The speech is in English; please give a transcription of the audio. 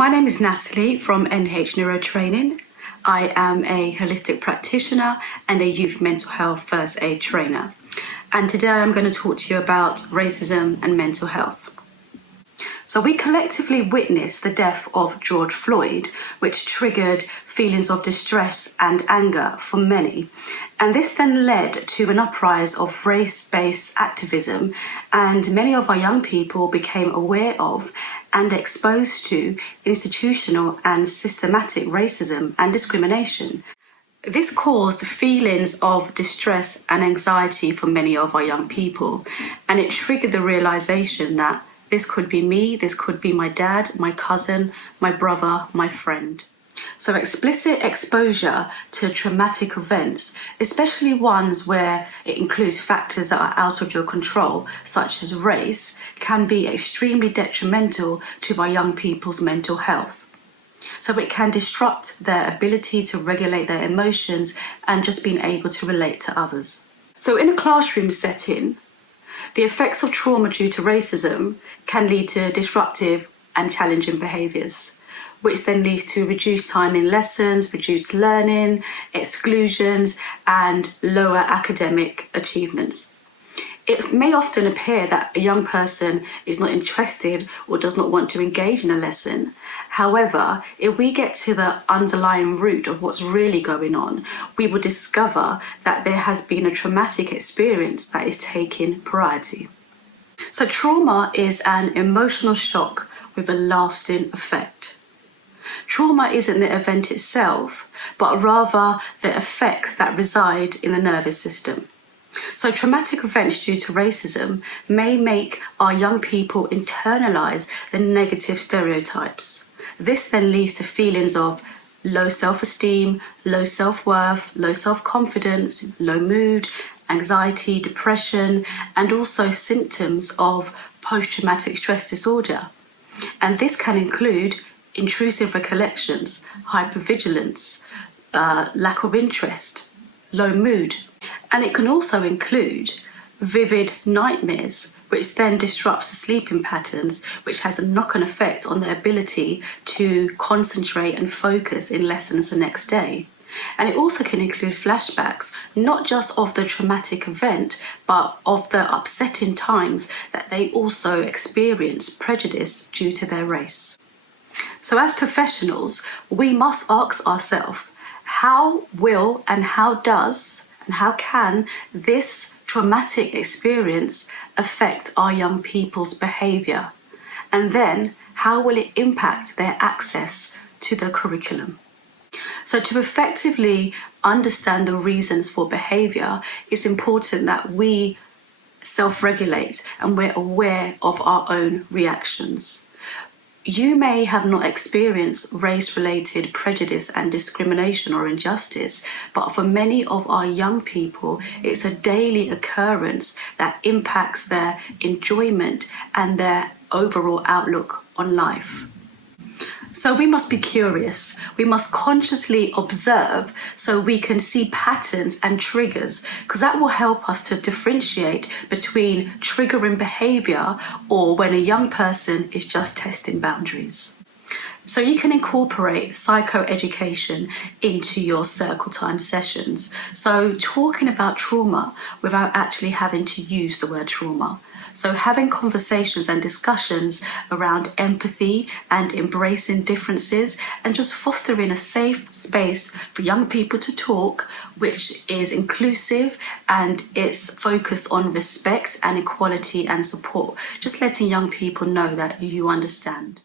My name is Natalie from NH Neurotraining. I am a holistic practitioner and a youth mental health first aid trainer. And today I'm going to talk to you about racism and mental health. So we collectively witnessed the death of George Floyd, which triggered feelings of distress and anger for many. And this then led to an uprising of race-based activism, and many of our young people became aware of and exposed to institutional and systematic racism and discrimination. This caused feelings of distress and anxiety for many of our young people, and it triggered the realization that this could be me, this could be my dad, my cousin, my brother, my friend. So explicit exposure to traumatic events, especially ones where it includes factors that are out of your control, such as race, can be extremely detrimental to our young people's mental health. So it can disrupt their ability to regulate their emotions and just being able to relate to others. So in a classroom setting, the effects of trauma due to racism can lead to disruptive and challenging behaviours, which then leads to reduced time in lessons, reduced learning, exclusions, and lower academic achievements. It may often appear that a young person is not interested or does not want to engage in a lesson. However, if we get to the underlying root of what's really going on, we will discover that there has been a traumatic experience that is taking priority. So trauma is an emotional shock with a lasting effect. Trauma isn't the event itself, but rather the effects that reside in the nervous system. So traumatic events due to racism may make our young people internalize the negative stereotypes. This then leads to feelings of low self-esteem, low self-worth, low self-confidence, low mood, anxiety, depression, and also symptoms of post-traumatic stress disorder. And this can include intrusive recollections, hypervigilance, lack of interest, low mood. And it can also include vivid nightmares, which then disrupts the sleeping patterns, which has a knock-on effect on their ability to concentrate and focus in lessons the next day. And it also can include flashbacks, not just of the traumatic event, but of the upsetting times that they also experience prejudice due to their race. So as professionals, we must ask ourselves, how will and how does and how can this traumatic experience affect our young people's behaviour? And then how will it impact their access to the curriculum? So to effectively understand the reasons for behaviour, it's important that we self-regulate and we're aware of our own reactions. You may have not experienced race-related prejudice and discrimination or injustice, but for many of our young people, it's a daily occurrence that impacts their enjoyment and their overall outlook on life. So we must be curious, we must consciously observe so we can see patterns and triggers, because that will help us to differentiate between triggering behaviour or when a young person is just testing boundaries. So you can incorporate psychoeducation into your circle time sessions. So talking about trauma without actually having to use the word trauma. So having conversations and discussions around empathy and embracing differences and just fostering a safe space for young people to talk, which is inclusive and it's focused on respect and equality and support. Just letting young people know that you understand.